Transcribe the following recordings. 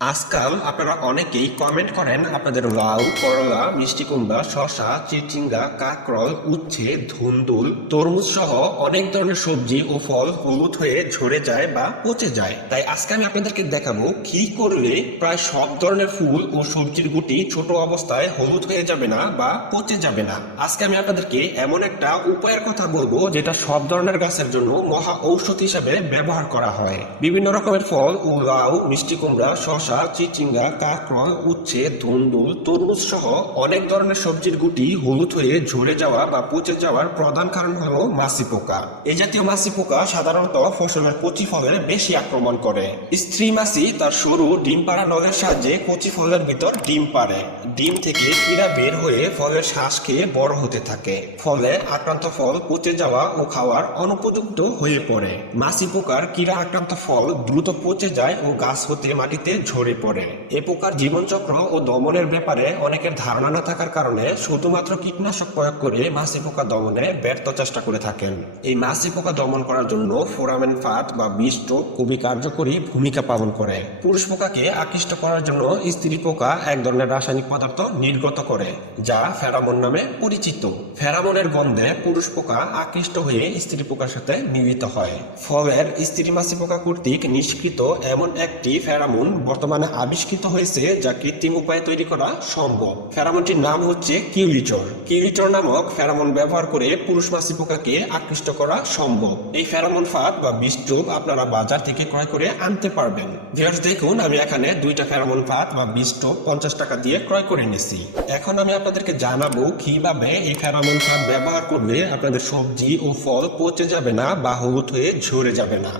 আজকাল আপনারা অনেকেই কমেন্ট করেন আপনাদের লাউ, করলা, মিষ্টি কুমড়া, শসা, চিচিঙ্গা, কাঁকরোল, উচ্ছে, ধুন্দুল, তরমুজ সহ অনেক ধরনের সবজি ও ফল হলুদ হয়ে ঝরে যায় বা পচে যায়। তাই আজকে আমি আপনাদেরকে দেখাবো কি করলে প্রায় সব ধরনের ফুল ও সবজির গুটি ছোট অবস্থায় হলুদ হয়ে যাবে না বা পচে যাবে না। আজকে আমি আপনাদেরকে এমন একটা উপায়ের কথা বলবো যেটা সব ধরনের গাছের জন্য মহা ঔষধ হিসেবে ব্যবহার করা হয়। বিভিন্ন রকমের ফল ও লাউ, মিষ্টি কুমড়া, শসা, চিচিঙ্গা, কাঁকরোল, উচ্ছে, ধুন্দুল, তরমুজ সহ অনেক ধরনের সবজির গুটি হলুদ হয়ে ঝরে যাওয়া বা পচে যাওয়ার প্রধান কারণ হলো মাছি পোকা। এই জাতীয় মাছি পোকা সাধারণত ফসলের কচি ফলের বেশি আক্রমণ করে। স্ত্রী মাছি তার সরু ডিম পাড়া নলের সাহায্যে কচি ফলের ভিতর ডিম পাড়ে। ডিম থেকে কীরা বের হয়ে ফলের শ্বাস খেয়ে বড় হতে থাকে, ফলে আক্রান্ত ফল পচে যাওয়া ও খাওয়ার অনুপযুক্ত হয়ে পড়ে। মাছি পোকার কীরা আক্রান্ত ফল দ্রুত পচে যায় ও গাছ হতে মাটিতে ঝরে পড়ে। এ পোকার জীবনচক্র ও দমনের ব্যাপারে অনেকের ধারণা না থাকার কারণে শুধুমাত্র কীটনাশক প্রয়োগ করে মাছি পোকা দমনে ব্যর্থ চেষ্টা করে থাকেন। এই মাছি পোকা দমন করার জন্য ফোরামেন ফাঁদ বা বিষ টোপ খুবই কার্যকরী ভূমিকা পালন করে। পুরুষ পোকাকে আকৃষ্ট করার জন্য স্ত্রী পোকা এক ধরনের রাসায়নিক পদার্থ নির্গত করে যা ফেরামন নামে পরিচিত। ফেরামনের গন্ধে পুরুষ পোকা আকৃষ্ট হয়ে স্ত্রী পোকার সাথে মিলিত হয়। ফলের স্ত্রী মাছি পোকা কর্তৃক নিষ্কৃত এমন একটি ফেরামন বর্তমানে আবিষ্কৃত হয়েছে যা কৃত্রিম উপায়ে তৈরি করা সম্ভব। ফেরামনটির নাম হচ্ছে কিউলিটর। কিউলিটর নামক ফেরামন ব্যবহার করে পুরুষ মাছি পোকাকে আকৃষ্ট করা সম্ভব। এই ফেরামন ফাঁদ বা বিষ টোপ আপনারা বাজার থেকে ক্রয় করে আনতে পারবেন। ভিউয়ার্স, দেখুন আমি এখানে দুইটা ফেরামন ফাঁদ বা বিষ টোপ 50 টাকা দিয়ে ক্রয় করে নিয়েছি। এখন আমি আপনাদেরকে জানাবো কিভাবে এই ফেরামন ফাঁদ ব্যবহার করলে আপনাদের সবজি ও ফল পচে যাবে না বা হলুদ হয়ে ঝরে যাবে না।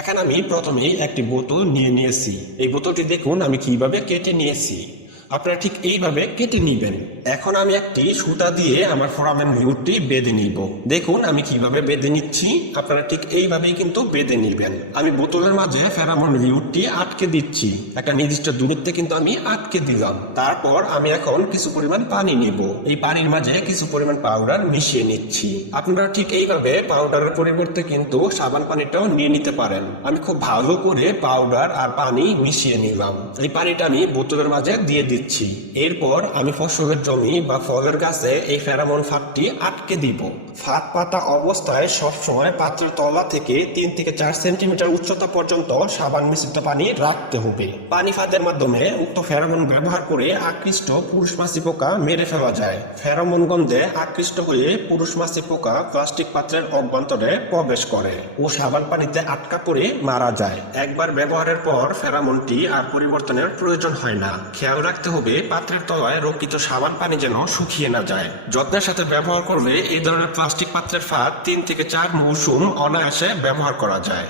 এখন আমি প্রথমেই একটি বোতল নিয়ে নিয়েছি। এই বোতলটি দেখুন আমি কিভাবে কেটে নিয়েছি। আপনারা ঠিক এইভাবে কেটে নিবেন। এখন আমি একটি সুতা দিয়ে আমার ফোরামেন রিউটটি বেঁধে নিব। দেখুন আমি কিভাবে বেঁধে নিচ্ছি, আপনারা ঠিক এইভাবেই কিন্তু বেঁধে নিবেন। আমি বোতলের মাঝে ফেরামন রিউটটি আটকে দিচ্ছি। একটা নির্দিষ্ট দূরত্বে কিন্তু আমি আটকে দিলাম। তারপর আমি এখন কিছু পরিমাণ পানি নিব। এই পানির মাঝে কিছু পরিমাণ পাউডার মিশিয়ে নিচ্ছি। আপনারা ঠিক এইভাবে পাউডারের পরিবর্তে কিন্তু সাবান পানিটাও নিয়ে নিতে পারেন। আমি খুব ভালো করে পাউডার আর পানি মিশিয়ে নিলাম। এই পানিটা আমি বোতলের মাঝে দিয়ে দিচ্ছি। এরপর আমি ফসলের জমি বা ফলের গাছে এই ফেরামন ফাঁদটি আটকে দিব। ফাঁদ পাতা অবস্থায় সবসময় পাত্রের তলা থেকে 3 থেকে 4 সেন্টিমিটার উচ্চতা পর্যন্ত সাবান মিশ্রিত পানি রাখতে হবে। পানি ফাঁদের মাধ্যমে উক্ত ফেরামন ব্যবহার করে আকৃষ্ট পুরুষ মাছি পোকা মেরে ফেলা যায়। ফেরামন গন্ধে আকৃষ্ট হয়ে পুরুষ মাছি পোকা প্লাস্টিক পাত্রের অভ্যন্তরে প্রবেশ করে ও সাবান পানিতে আটকা পড়ে মারা যায়। একবার ব্যবহারের পর ফেরামনটি আর পরিবর্তনের প্রয়োজন হয় না। খেয়াল রাখতে হবে পাত্রের তলায় রক্ষিত সাবান পানি যেন শুকিয়ে না যায়। যত্নের সাথে ব্যবহার করলে এই ধরনের প্লাস্টিক পাত্রের ফাঁদ 3 থেকে 4 মৌসুম অনায়াসে ব্যবহার করা যায়।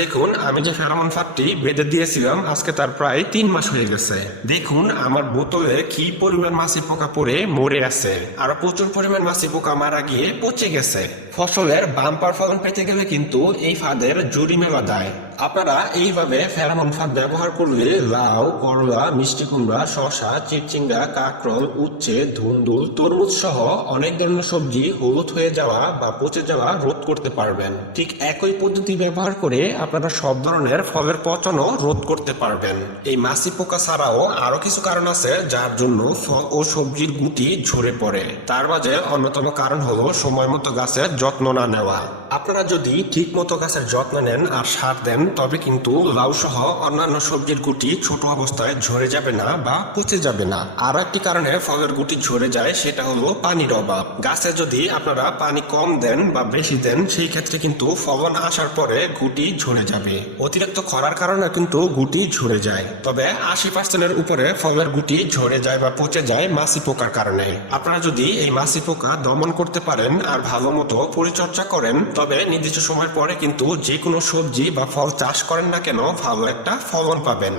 দেখুন আমি যে ফেরামন ফাঁদটি বেঁধে দিয়েছিলাম আজকে তার প্রায় 3 মাস হয়ে গেছে। দেখুন আমার বোতলে কি পরিমাণ মাছি পোকা পড়ে মরে আছে, আর প্রচুর পরিমাণ মাছি পোকা মারা গিয়ে পচে গেছে। ফসলের বাম্পার ফলন পেতে গেলে কিন্তু এই ফাঁদের জুড়ি মেলা দেয়। আপনারা এইভাবে ফেরামন ফাঁদ ব্যবহার করলে লাউ, করলা, মিষ্টি কুমড়া, শসা, চিচিঙ্গা, কাঁকরোল, উচ্ছে, ধুন্দুল, তরমুজ সহ অনেক ধরনের সবজি হলুদ হয়ে যাওয়া বা পচে যাওয়া রোধ করতে পারবেন। ঠিক একই পদ্ধতি ব্যবহার করে আপনারা সব ধরনের ফলের পচনও রোধ করতে পারবেন। এই মাছি পোকা ছাড়াও আরো কিছু কারণ আছে যার জন্য ফল ও সবজির গুটি ঝরে পড়ে। তার মাঝে অন্যতম কারণ হলো সময় মতো গাছের যত্ন না নেওয়া। আপনারা যদি ঠিক মতো গাছের যত্ন নেন আর সার দেন তবে কিন্তু লাউ সহ অন্যান্য সবজির গুটি ছোট অবস্থায় ঝরে যাবে না বা পচে যাবে না। আর একটি কারণে ফলের গুটি ঝরে যায় সেটা হলো পানির অভাব। গাছে যদি আপনারা পানি কম দেন বা বেশি দেন সেই ক্ষেত্রে কিন্তু ফলন আসার পরে গুটি ঝরে যাবে। অতিরিক্ত খরার কারণে কিন্তু গুটি ঝরে যায়। তবে 80%-এর উপরে ফলের গুটি ঝরে যায় বা পচে যায় মাছি পোকার কারণে। আপনারা যদি এই মাছি পোকা দমন করতে পারেন আর ভালো মতো পরিচর্যা করেন তবে নির্দিষ্ট সময় পরে কিন্তু যে কোনো সবজি বা ফল চাষ করেন না কেন ভালো একটা ফলন পাবেন,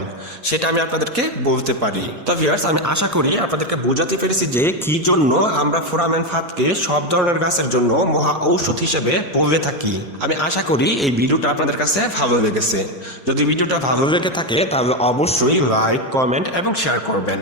সেটা আমি আপনাদেরকে বলতে পারি। তো ভিউয়ার্স, আমি আশা করি আপনাদেরকে বোঝাতে পেরেছি যে কি জন্য আমরা ফোরামেন ফাঁদকে সব ধরনের গাছের জন্য মহা ঔষধ হিসেবে বলে থাকি। আমি আশা করি এই ভিডিওটা আপনাদের কাছে ভালো লেগেছে। যদি ভিডিওটা ভালো লেগে থাকে তাহলে অবশ্যই লাইক, কমেন্ট এবং শেয়ার করবেন।